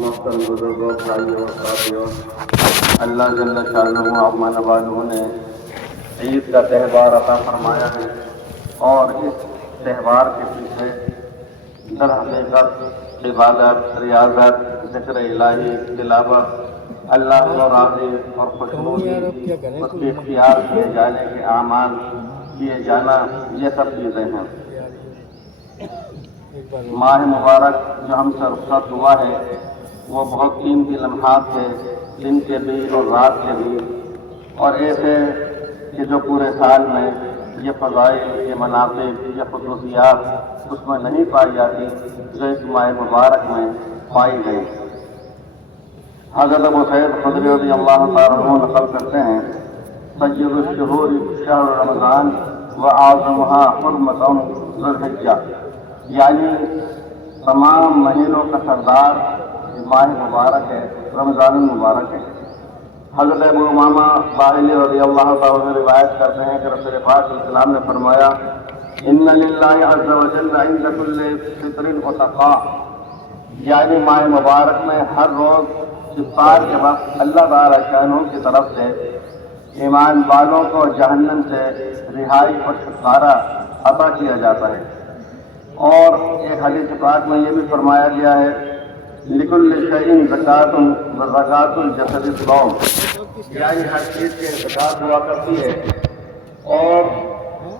محترم بزرگوں، بھائیوں اور ساتھیوں، اللہ جل شانہ عظمہ نوالہ نے عید کا تہوار عطا فرمایا ہے، اور اس تہوار کے پیچھے در حقیقت عبادت، ریاضت، ذکر الہی، تلاوت، اللہ کو راضی اور خوشنودی، اس کے اختیار کیے جانے کے اعمال کیے جانا، یہ سب چیزیں ہیں۔ ماہ مبارک جو ہم سے رخصت ہوا ہے وہ بہت قیمتی لمحات تھے، دن کے بھی اور رات کے بھی، اور ایسے کہ جو پورے سال میں یہ فضائل، یہ مناقب، یہ خصوصیات اس میں نہیں پائی جاتی جو اس ماہ مبارک میں پائی گئی۔ حضرت ابو سعید خدری رضی اللہ تعالیٰ عنہ نقل کرتے ہیں، سید الشہور شہر رمضان وأعظمها حرمة ذو الحجہ، یعنی تمام مہینوں کا سردار ماہ مبارک ہے، رمضان المبارک ہے۔ حضرت ابو امامہ باہلی رضی اللہ تعالیٰ عنہ روایت کرتے ہیں کہ رسول پاک صلی اللہ علیہ وسلم نے فرمایا، ان للہ عز وجل عند کل فطر عتقاء، یعنی ماہ مبارک میں ہر روز افطار کے وقت اللہ تعالیٰ شانہ کی طرف سے ایمان والوں کو جہنم سے رہائی اور چھٹکارا عطا کیا جاتا ہے۔ اور ایک حدیث پاک میں یہ بھی فرمایا گیا ہے، لِكُلِّ شَيْءٍ زَكَاةٌ وَزَكَاةُ الْجَسَدِ الصَّوْمُ، یعنی ہر چیز کی زکوٰۃ ہوا کرتی ہے اور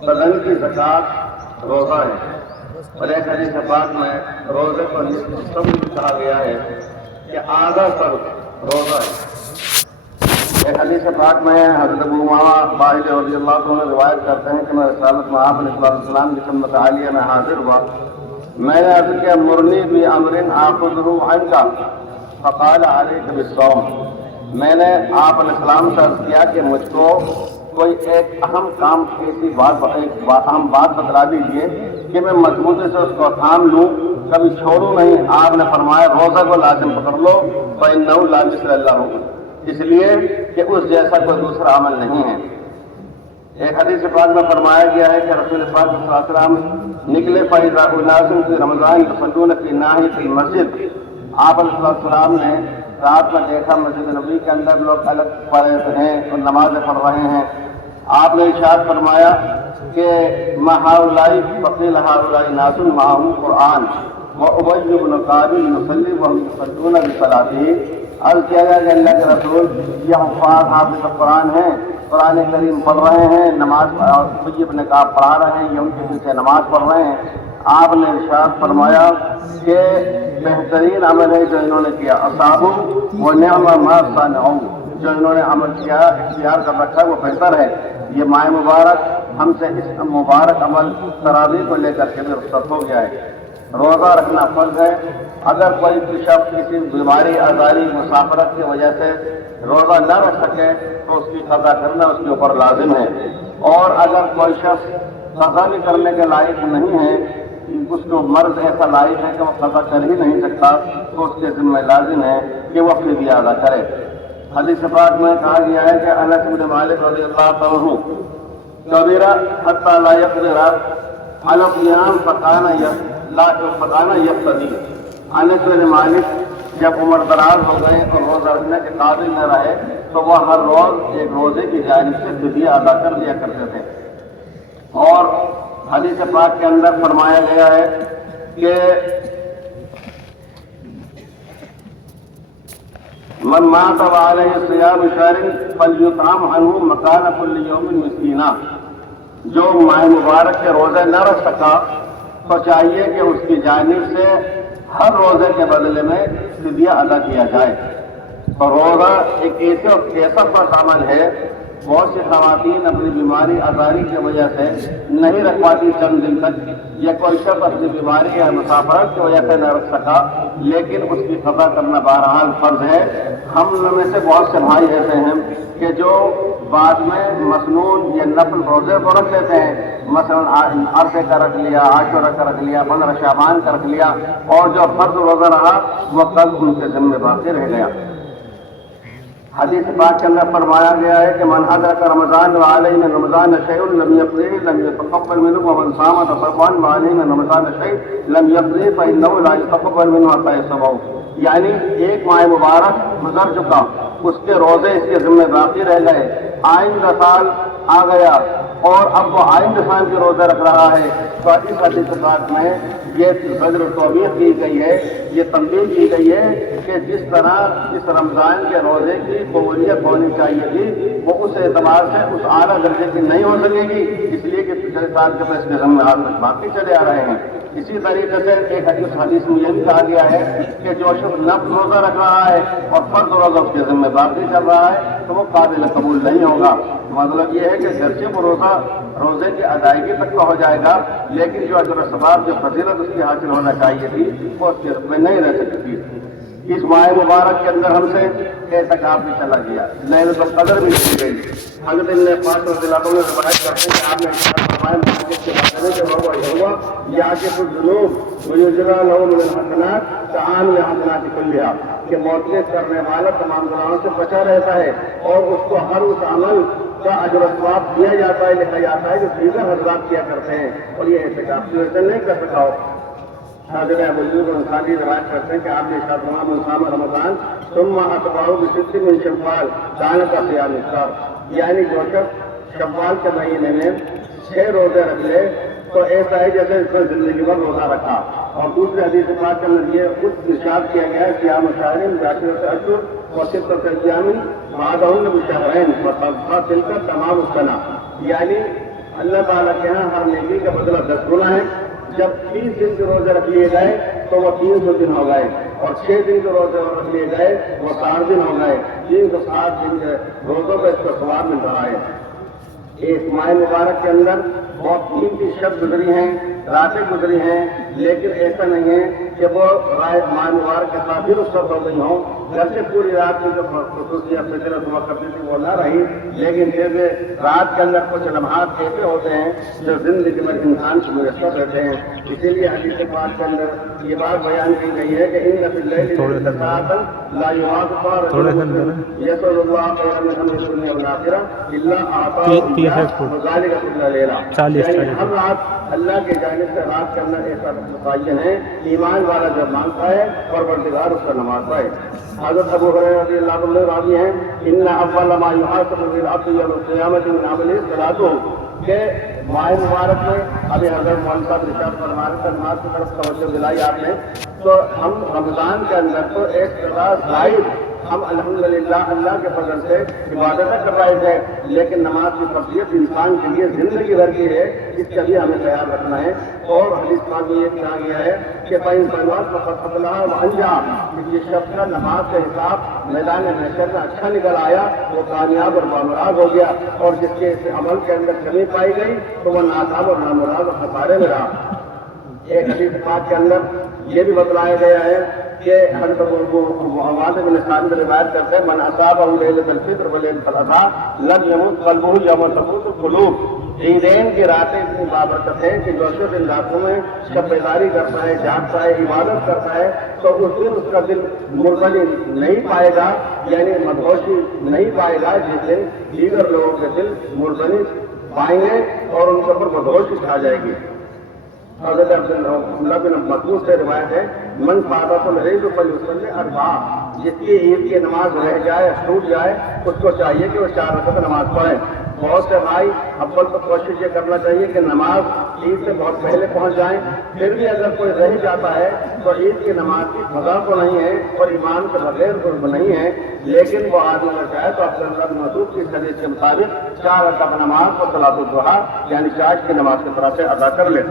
بدن کی زکوٰۃ روزہ ہے۔ اور ایک حدیث پاک میں روزے کو نصف صوم کہا گیا ہے کہ آدھا صوم روزہ ہے۔ ایک حدیث پاک میں حضرت ابو امامہ باہلی رضی اللہ عنہ روایت کرتے ہیں کہ میں رسالت میں آپ علیہ السلام کی خدمت عالیہ میں حاضر ہوا، میں نے عرض کیا، مرنی بامر آخذہ عنک، فقال علیک بالصوم، میں نے آپ علیہ السلام سے عرض کیا کہ مجھ کو کوئی ایک اہم کام، ایسی اہم بات بتلا دیجیے کہ میں مضبوطی سے اس کو تھام لوں، کبھی چھوڑوں نہیں۔ آپ نے فرمایا روزہ کو لازم پکڑ لو، فإنہ لا مثل لہ، اس لیے کہ اس جیسا کوئی دوسرا عمل نہیں ہے۔ ایک حدیث پاک میں فرمایا گیا ہے کہ رسول پاک صلی اللہ علیہ وسلم نکلے فإذا أناس فی رمضان یصلون فی ناحیۃ المسجد، آپ علیہ السلام نے رات میں دیکھا مسجد نبوی کے اندر لوگ الگ پڑے ہیں اور نمازیں پڑھ رہے ہیں۔ آپ نے ارشاد فرمایا کہ ما هؤلاء فقیل هؤلاء ناس معهم قرآن وأبي بن كعب يصلي وهم يصلون بصلاته، عرض کیا گیا کہ اللہ کے رسول یہ حفاظ حافظ قرآن ہیں، قرآن کریم پڑھ رہے ہیں، نماز ابی بن کعب پڑھا رہے ہیں، یہ ان کے پیچھے نماز پڑھ رہے ہیں۔ آپ نے ارشاد فرمایا کہ بہترین عمل ہے جو انہوں نے کیا، اصابوا ونعم ما صنعوا، جو انہوں نے عمل کیا اختیار کر رکھا وہ بہتر ہے۔ یہ ماہ مبارک ہم سے اس مبارک عمل تراویح کو لے کر کے بھی رخصت ہو گیا ہے۔ روزہ رکھنا فرض ہے۔ اگر کوئی شخص کسی بیماری، آزاری، مسافرت کی وجہ سے روزہ نہ رکھ سکے تو اس کی قضا کرنا اس کے اوپر لازم ہے، اور اگر کوئی شخص قضا بھی کرنے کے لائق نہیں ہے، اس کو مرض ایسا لائق ہے کہ وہ قضا کر ہی نہیں سکتا، تو اس کے ذمہ لازم ہے کہ وہ فدیہ ادا کرے۔ حدیث پاک میں کہا گیا ہے کہ انس بن مالک رضی اللہ تعالیٰ عنہ کبیر حتی لا یقدر علی الصیام فکان یقتدی، انس بن مالک جب عمر دراز ہو گئے اور روزہ رکھنے کے قابل نہ رہے تو وہ ہر روز ایک روزے کی جانب سے فدیہ ادا کر دیا کرتے تھے۔ اور حدیث پاک کے اندر فرمایا گیا ہے کہ من مات وعلیہ صیام شہر فلیطعم عنہ مکان کل یوم مسکینا، جو ماہ مبارک کے روزے نہ رکھ سکا تو چاہیے کہ اس کی جانب سے ہر روزے کے بدلے میں فدیہ ادا کیا جائے۔ اور روزہ ایک ایسا فرض عمل ہے، بہت سی خواتین اپنی بیماری آزاری کی وجہ سے نہیں رکھ پاتی چند دن تک، یا کوئی شخص اپنی بیماری یا مسافرت کی وجہ سے نہ رکھ سکا، لیکن اس کی قضا کرنا بہرحال فرض ہے۔ ہم میں سے بہت سے بھائی ایسے ہیں کہ جو بعد میں مسنون یا نفل روزے کو رکھ لیتے ہیں، مثلا عرفے کا رکھ لیا، عاشورہ کا رکھ لیا، 15 شعبان کا رکھ لیا، اور جو فرض روزہ رہا وہ کل ان کے ذمہ باقی رہ گیا۔ حدیث پاک کے اندر فرمایا گیا ہے کہ من ادرک رمضان وعلیہ من رمضان شیء لم یقضه لم يتقبل منه، ومن صام تطوعا وعلیہ من رمضان شیء لم یقضه فإنه لا يتقبل منه حتى يصومه، یعنی ایک ماہ مبارک گزر چکا، اس کے روزے اس کے ذمہ باقی رہ گئے، آئندہ سال آ گیا اور اب وہ آئندہ سال کے روزے رکھ رہا ہے، تو اس حدیث پاک میں یہ زجر و توبیخ کی گئی ہے، یہ تنبیہ کی گئی ہے کہ جس طرح اس رمضان کے روزے کی قبولیت ہونی چاہیے تھی وہ اس اعتبار سے اس اعلیٰ درجے کی نہیں ہو سکے گی، اس لیے کہ پچھلے سال کے اس کے ذمہ تک باقی چلے آ رہے ہیں۔ اسی طریقے سے ایک حدیث میں یہ بھی کہا گیا ہے کہ جو شخص نفل روزہ رکھ رہا ہے اور فرض روزہ اس کے ذمہ باقی چل رہا ہے تو وہ قابل قبول نہیں ہوگا۔ مطلب یہ ہے کہ گرچہ وہ روزے کی ادائیگی تک کا ہو جائے گا، لیکن جو اجر و ثواب جو فضیلت اس کی حاصل ہونا چاہیے تھی وہ اس کے رتبے میں نہیں رہ سکتی۔ اس ماہ مبارک کے اندر ہم سے اعتکاف بھی چلا گیا، لیلۃ القدر بھی کی گئی۔ حضرت ابن عباس رضی اللہ عنہ نے روایت کرتے ہیں کہ آپ نے فرمایا مسجد کے بارے میں ہوا ہوا یعکف الذنوب ویجری له من الحسنات کعامل الحسنات کلھا، کہ معصیت کرنے والا تمام گناہوں سے بچا رہتا ہے اور اس کو ہر اس عمل کا اجر و ثواب دیا جاتا ہے، لکھا جاتا ہے جو دیگر حضرات کیا کرتے ہیں، اور یہ اعتکاف کی وجہ نہیں کر سکا ہو۔ حضرت ابو ایوب انصاری روایت کرتے ہیں کہ آپ نے ارشاد فرمایا من صام رمضان ثم اتبعه بست من شوال كان كصيام الدهر، یعنی جو شخص شوال کے مہینے میں 6 روزے رکھ لے تو ایسا ہے جیسے اس نے زندگی بھر روزہ رکھا۔ اور دوسرے حدیث پاک کے اندر یہ خود ارشاد کیا گیا ہے صیام شہرین بعشرۃ اشہر وستۃ ایام بعدہن بشہرین وقد تلک تمام السنہ، یعنی اللہ تعالیٰ کے ہاں ہر نیکی کا بدلہ 10 گنا ہے۔ جب 30 دن کے روزے رکھ لیے گئے تو وہ 300 دن ہو گئے، اور 6 دن کے روزے رکھ لیے گئے وہ 60 دن ہو گئے، 360 دن کے روزوں پہ اس کو ثواب مل رہا ہے۔ اس ماہ مبارک کے اندر بہت قیمتی شب گزری ہیں، راتیں گزری ہیں، لیکن ایسا نہیں ہے کہ وہ ماہ مبارک کے ساتھ بھی رخصت ہو گئی ہوں، جیسے پوری رات کی جو خصوصیت فطرت ہوا کرتی تھی وہ نہ رہی، لیکن جیسے رات کے اندر کچھ لمحات ایسے ہوتے ہیں جو زندگی میں انسان سے میسر رہتے ہیں۔ اسی لیے حدیث پاک کے اندر یہ بات بیان کی گئی ہے کہ ان فی اللیل لساعۃ لا یعاقب یسأل اللہ خیر من امر الدنیا والآخرہ الا اعطاہ وذلک کل لیلہ، یعنی ہر رات اللہ کے جانب سے رات کے اندر ایسا متعین ہے، ایمان والا جب مانگتا ہے پروردگار اس کا نوازتا ہے۔ حضرت ابو ہریرہ رضی اللہ عنہ راوی ہیں ان اول ما یحاسب به العبد یوم القیامۃ من عمله صلاته، کہ ماہ مبارک میں ابھی حضرت مولانا صاحب ارشاد فرما رہے تھے، نماز کی طرف توجہ دلائی آپ نے، تو ہم رمضان کے اندر تو ایک طرح زائد ہم الحمدللہ اللہ کے فضل سے عبادتیں کر رہے تھے، لیکن نماز کی فضیلت انسان کے لیے زندگی بھر کی ہے، اس کا بھی ہمیں خیال رکھنا ہے۔ اور حدیث پاک میں یہ کہا گیا ہے کہ فَإِن صَلَّىٰ فَقَدْ أَفْلَحَ وَأَنجَحَ، جس شخص کا نماز کا حساب میدان محشر میں اچھا نکل آیا وہ کامیاب اور بامراد ہو گیا، اور جس کے اس عمل کے اندر کمی پائی گئی تو وہ ناکام اور نامراد اور خسارے میں رہا۔ ایک حدیث پاک کے اندر یہ بھی بتلایا گیا ہے کہ حضرت معاذ بن ثابت روایت کرتے ہیں من اصابہ لیلۃ الفطر ولیلۃ الاضحیٰ لم یمت قلبہ یوم تموت القلوب، عیدین کی راتیں اتنی بابرکت ہیں کہ جو شخص ان راتوں میں شب بیداری کرتا ہے، جاگتا ہے، عبادت کرتا ہے تو اس دن اس کا دل مرغنی نہیں پائے گا، یعنی مدہوشی نہیں پائے گا، جس دن دیگر لوگوں کے دل مرغنی پائیں گے اور ان کے اوپر مدہوشی چھا جائے گی۔ حضرت عبداللہ بن مسعود سے روایت ہے من فاتہ العید فلیصلی اربعہ، جس کی عید کی نماز رہ جائے ٹوٹ جائے اس کو چاہیے کہ وہ 4 رکعت نماز پڑھے۔ بہت سے بھائی اول تو کوشش یہ کرنا چاہیے کہ نماز عید سے بہت پہلے پہنچ جائیں، پھر بھی اگر کوئی رہ جاتا ہے تو عید کی نماز کی فضا تو نہیں ہے اور ایمان کے بغیر قرب نہیں ہے، لیکن وہ آدمی اگر چاہے تو عبداللہ بن مسعود کی حدیث کے مطابق 4 رکعت نماز اور صلاۃ الضحیٰ یعنی چاش کی نماز کی طرح سے ادا کر لیں۔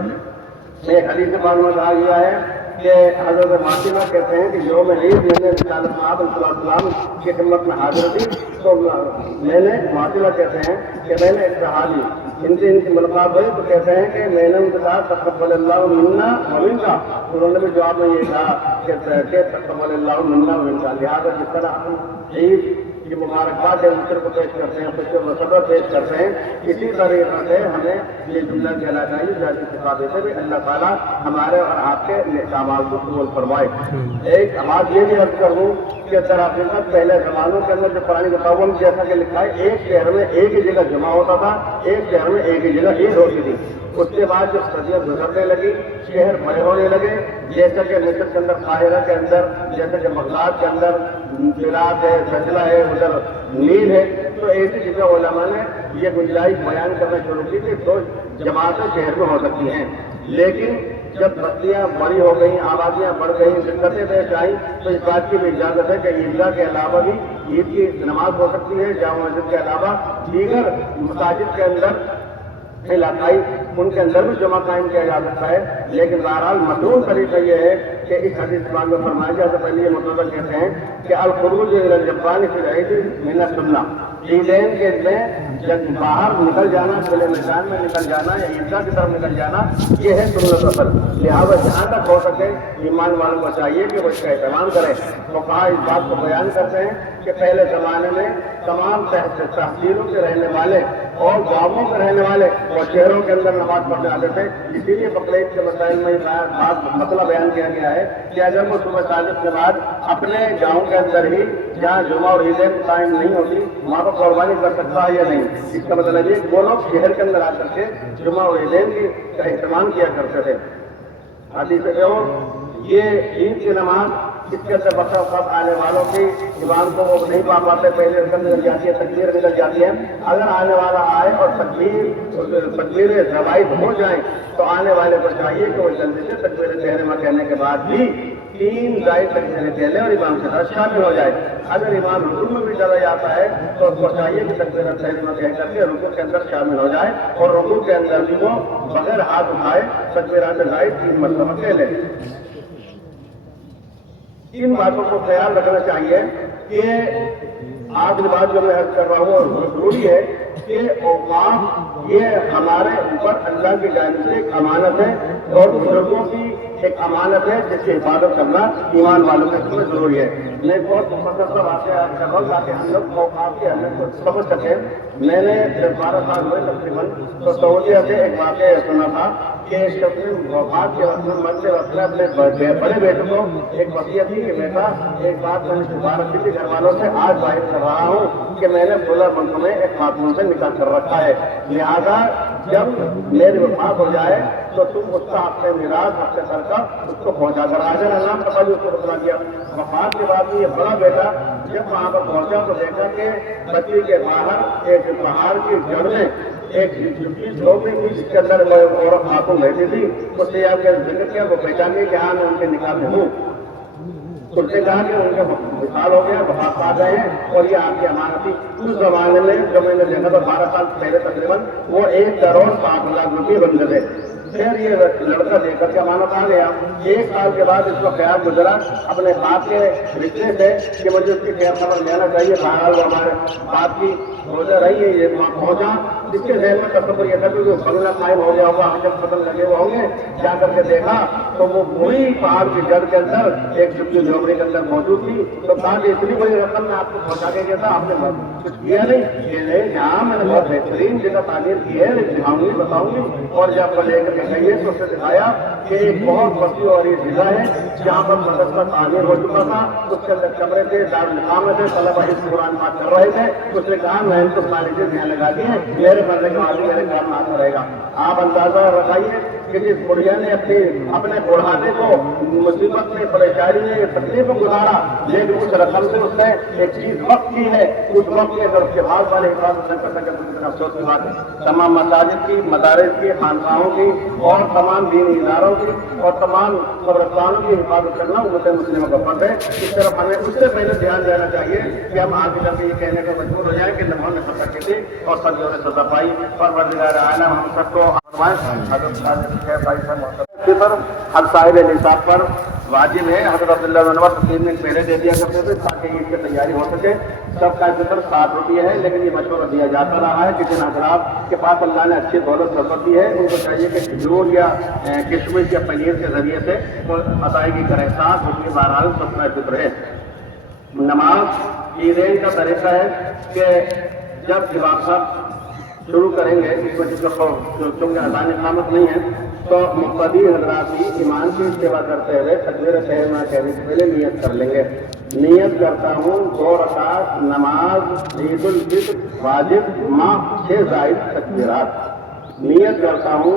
ایک حدیث پاک میں کہا گیا ہے کہ حضرت فاطمہ کہتے ہیں کہ یوم عید میں رسالت صاحب علیہ السلام کی خدمت میں حاضر تھی تو میں نے فاطمہ کہتے ہیں کہ میں نے ایک صحابی ان کی ملاقات ہوئی تو کہتے ہیں کہ میں نے ان کے ساتھ تقبل اللہ منا ومنکا، انہوں نے بھی جواب میں یہ کہا کہ تقبل اللہ منا ومنکا، لہٰذا جس طرح ہم عید کی مبارکباد دوسرے کو پیش کرتے ہیں، خوشی و صبر پیش کرتے ہیں، اسی طریقے سے ہمیں یہ جملہ کہنا چاہیے جیسے کتابیں سے بھی اللہ تعالیٰ ہمارے اور آپ کے اعمال کو قبول فرمائے۔ ایک بات یہ بھی عرض کر دوں کہ دراصل پہلے زمانوں کے اندر جو قرآن کتابوں میں جیسا کہ لکھا ہے ایک شہر میں ایک ہی جگہ جمع ہوتا تھا، ایک شہر میں ایک ہی جگہ عید ہوتی تھی، اس کے بعد جب صدیاں گزرنے لگی، شہر بڑے ہونے لگے، جیسا کہ مصر کے اندر قاہرہ کے اندر، جیسے کہ بغداد کے اندر فراق ہے، سجلہ ہے، ادھر نیل ہے، تو ایسی جگہ علماء نے یہ گنجائش بیان کرنا شروع کی کہ دو جماعتیں شہر میں ہو سکتی ہیں، لیکن جب بستیاں بڑی ہو گئیں، آبادیاں بڑھ گئیں، دقتیں پیش آئیں، تو اس بات کی بھی اجازت ہے کہ عیدگاہ کے علاوہ بھی عید کی نماز ہو سکتی ہے، جامع مسجد کے علاوہ دیگر مساجد کے اندر علاقائی ان کے اندر بھی جمع قائم کیا جا سکتا ہے، لیکن بہرحال مشہور طریقہ یہ ہے کہ اس حدیث پاک میں فرمایا جاتا ہے، پہلے یہ مطلب کہتے ہیں کہ الخروج الی الجبان فی العید من السنہ، عیدین کے میں جب باہر نکل جانا، کھلے میدان میں نکل جانا یا عیدگاہ کی طرف نکل جانا، یہ ہے سنت اصل، لہٰذا جہاں تک ہو سکے ایمان والوں کو چاہیے کہ وہ اس کا اہتمام کریں۔ تو کہا اس بات کو بیان کرتے ہیں کہ پہلے زمانے میں تمام تحصیلوں کے رہنے والے اور گاؤں کے رہنے والے اور شہروں کے اندر نماز پڑھنے آتے تھے، اسی لیے بقرعید کے مسائل میں مسئلہ بیان کیا گیا ہے کہ اگر وہ صبح صادق کے بعد اپنے گاؤں کے اندر ہی جہاں جمعہ اور عیدین قائم نہیں ہوتی وہاں پر قربانی کر سکتا ہے یا نہیں، اس کا مطلب یہ کہ وہ لوگ شہر کے اندر آ کر کے جمعہ اور عیدین کا اہتمام کیا کرتے تھے۔ حدیث یہ عید کی نماز اس کے اندر بسا اوقات آنے والوں کی امام کو وہ نہیں پا پاتے، پہلے رکن نکل جاتی ہے، تکبیر نکل جاتی ہے، اگر آنے والا آئے اور تکبیر روایت ہو جائیں تو آنے والے کو چاہیے کہ وہ جلدی سے تکبیر تحریمہ کہنے کے بعد بھی 3 زائد تکبیریں کہہ لے اور امام کے ساتھ شامل ہو جائے۔ اگر امام رکوع میں بھی چلا جاتا ہے تو اس کو چاہیے کہ تکبیر تحریمہ کہہ کر کے رکوع کے اندر شامل ہو جائے اور رکوع کے اندر بھی وہ بغیر ہاتھ اٹھائے تکبیرات زائد 3 مرتبہ کہہ لے۔ ان باتوں کو خیال رکھنا چاہیے کہ آخری بات جو میں عرض کر رہا ہوں اور ضروری ہے کہ اوقاف یہ ہمارے اوپر اللہ کی جانب سے ایک امانت ہے اور بزرگوں کی ایک امانت ہے جس کی حفاظت کرنا ایمان والوں کے لیے ضروری ہے۔ میں بہت مختصر سا واقعہ کر رہا ہوں تاکہ ہم لوگ اوقاف کی اہمیت کو سمجھ سکیں۔ میں نے 12 سال ہوئے تقریباً تو سعودیہ سے ایک واقعہ سنا تھا کہ وفات کے وقت میں مرتے وقت میں اپنے بڑے بیٹے کو ایک وصیت تھی کہ بیٹا ایک بات میں نے شفارت کی تھی گھر والوں سے، آج ظاہر کر رہا ہوں کہ میں نے 16 ملک میں ایک خاتون سے نکاح کر رکھا ہے، لہذا جب میری وفات ہو جائے تو تم اس کا اپنے میراث اپنے سر کا اس کو پہنچا کر آ جانا۔ نام کا اس کو بتلا دیا۔ وفات کے بعد یہ بڑا بیٹا جب وہاں پر پہنچا تو دیکھا کہ بچی کے باہر ایک پہاڑ کی جڑ میں ایک جھوپڑی تھی جس کے اندر عورت خاتون رہتی تھی، اس سے آپ کے ذکر کیا وہ پہچان گئی کہ ہاں میں ان کے نکاح میں ہوں۔ اس نے کہا کہ ان کا وصال ہو گیا، وفات آ گئے ہیں اور یہ آپ کی امانت تھی۔ اس زمانے میں جب میں نے دیکھا تھا 12 سال پہلے تقریباً وہ 1 کروڑ 60 لاکھ روپئے بن گئے۔ پھر یہ لڑکا دے کر کے امانت آ گیا۔ 1 سال کے بعد اس کو خیال گزرا اپنے باپ کے رشتے سے کہ مجھے اس کی خیر خبر لینا چاہیے، بہرحال وہ ہمارے باپ کی روزہ رہی ہے، یہ وہاں پہنچا۔ اس کے ذہن میں تصور یہ تھا کہ وہ بنگلہ قائم ہو گیا ہوگا، حجر ختم لگے ہوئے ہوں گے۔ جا کر کے دیکھا تو وہ وہی پہاڑ کی جڑ کے اندر ایک جھگی جھوپڑی کے اندر موجود تھی۔ تو کہا کہ اتنی بڑی رقم میں آپ کو پہنچا کے گیا تھا، آپ نے کچھ کیا نہیں؟ یہ نہیں، جہاں میں نے بہت بہترین جگہ تعمیر کی ہے، دکھاؤں گی بتاؤں گی۔ اور جب وہ لے کر کے گئی تو اسے دکھایا کہ ایک بہت وسیع اور یہ جگہ ہے جہاں پر مدرسہ تعمیر ہو چکا تھا، اس کے اندر کمرے تھے، دارالعلوم تھے، طلبہ اس قرآن پاک کر رہے تھے۔ اس نے کہا میں ان کو ساری چیز یہاں لگا دی ہے، میرے مرنے کے بعد میرے گھر میں آتا رہے گا۔ آپ اندازہ لگائیے کہ جس بڑھیا نے اپنے بڑھانے کو مصیبت میں، پریشانی میں، تکلیف میں گزارا، لیکن اس رقم سے اس نے ایک چیز وقت کی ہے، اس وقت کے اگر اس کے بعد والے حفاظت نہیں کر سکے افسوس کی بات ہے۔ تمام مساجد کی، مدارس کی، خانقاہوں کی اور تمام دینی اداروں کی اور تمام قبرستانوں کی حفاظت کرنا امت مسلمہ کا فرض ہے۔ اس طرف ہمیں اس سے پہلے دھیان دینا چاہیے کہ ہم آگے چل کے یہ کہنے کا مجبور ہو جائیں کہ نبیوں نے سزا کی تھی اور صدیوں نے سزا پائی۔ پروردگار عالم ہم سب کو ہر صاحب نصاب پر واجب ہے۔ حضرت عبداللہ بن عمر 3 دن پہلے دے دیا کرتے تھے تاکہ عید کی تیاری ہو سکے۔ سب کا فطر 7 روپیہ ہے، لیکن یہ مشورہ دیا جاتا رہا ہے کہ جن حضرات کے پاس اللہ نے اچھی دولت سبت دی ہے ان کو چاہیے کہ کھجور یا کشمش یا پنیر کے ذریعے سے وہ ادائیگی کریں۔ 7 روپیہ بہرحال سب کا فطر ہے۔ نماز عیدین کا طریقہ ہے کہ جب امام صاحب شروع کریں گے، اس وجہ سے چونکہ اذان اقامت نہیں ہے تو مقتدی حضرات بھی ایمان کی سیوا کرتے ہوئے تکبیر تحریمہ کہنے سے پہلے نیت کر لیں گے۔ نیت کرتا ہوں 2 رکعت نماز عید الفطر واجب ماہ 6 زائد تکبیرات۔ نیت کرتا ہوں